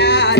Yeah.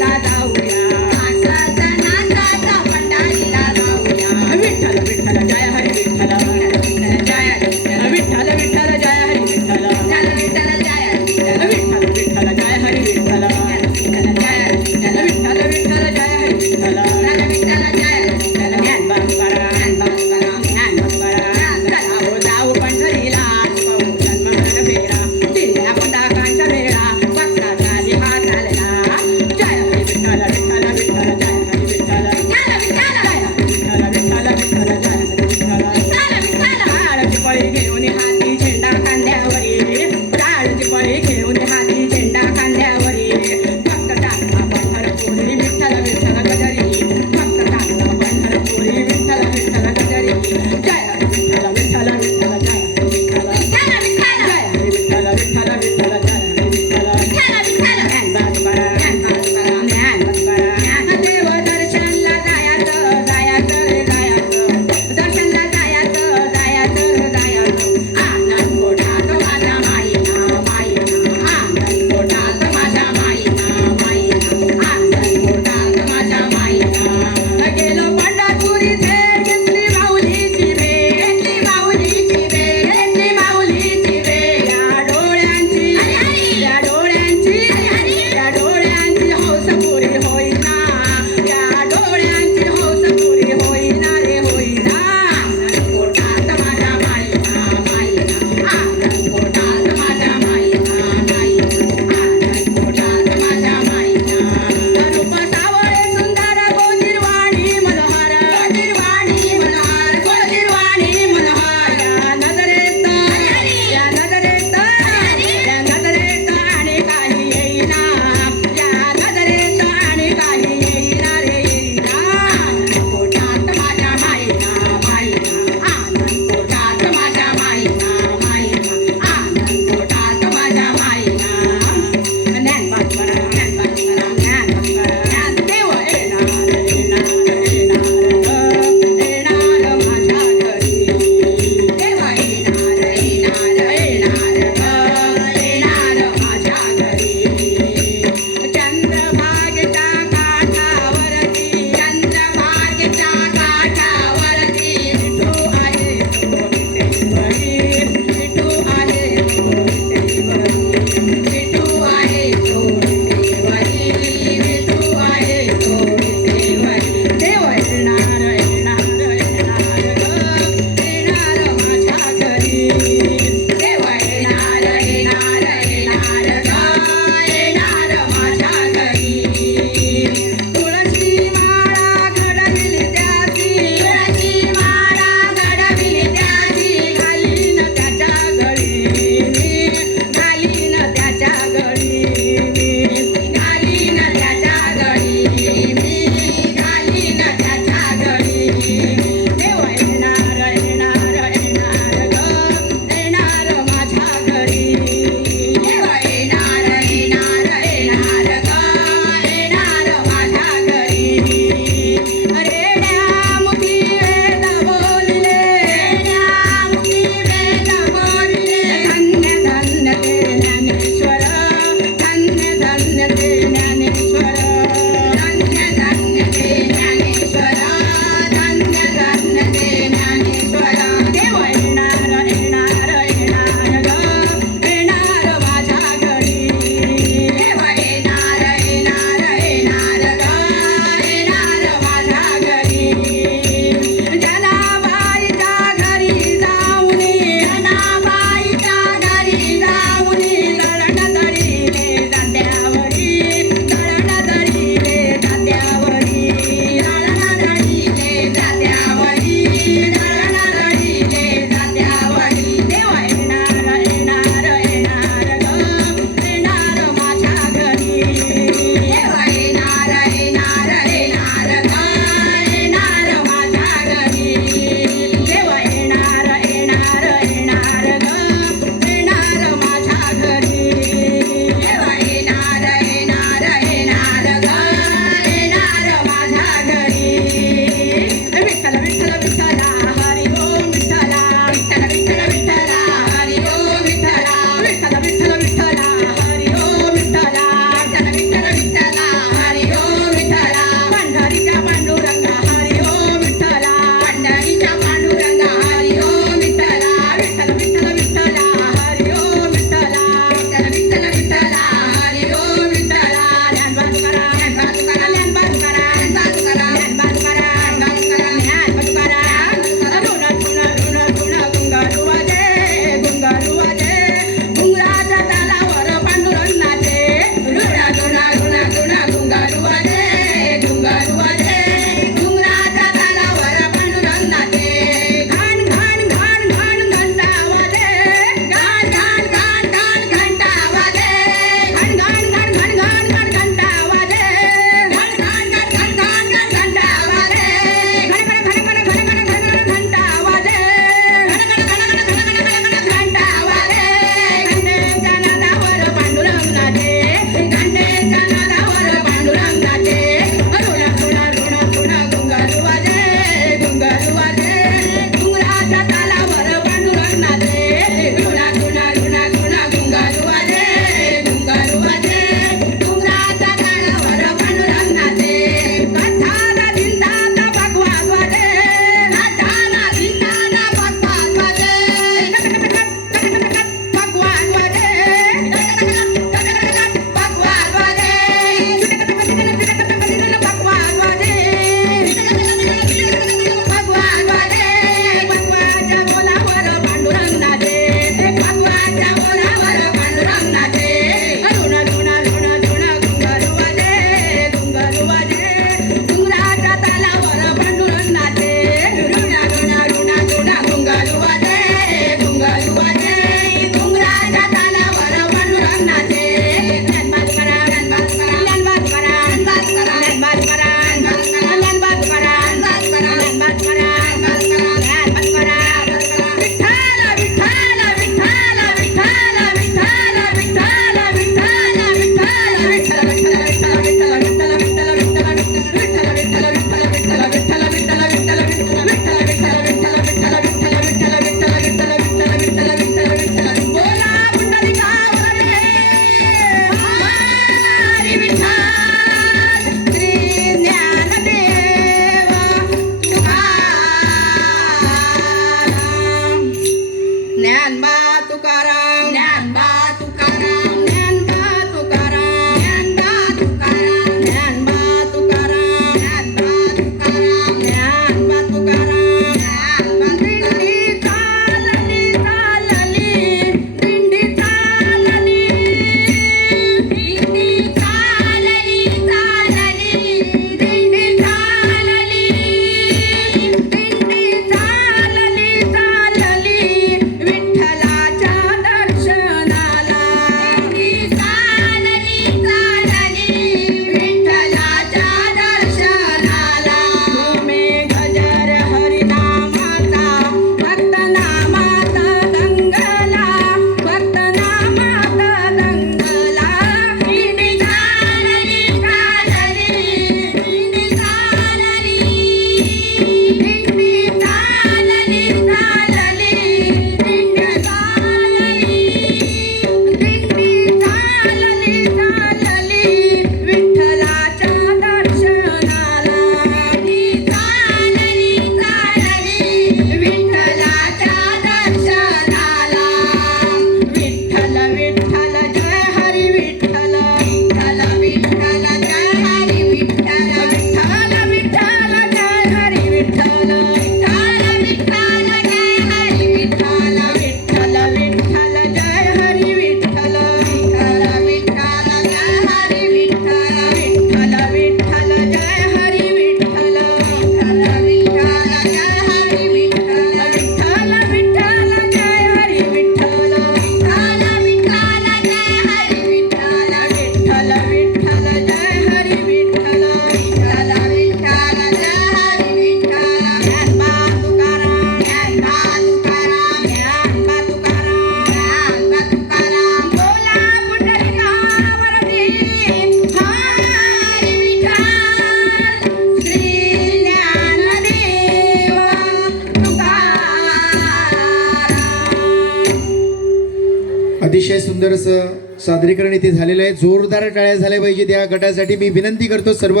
अतिशय सादरीकरण इथे झालेलं आहे. जोरदार टाळ्या झाल्या पाहिजे त्या गटासाठी. मी विनंती करतो सर्व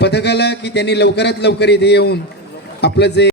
पथकाला की त्यांनी लवकरात लवकर इथे येऊन आपलं जे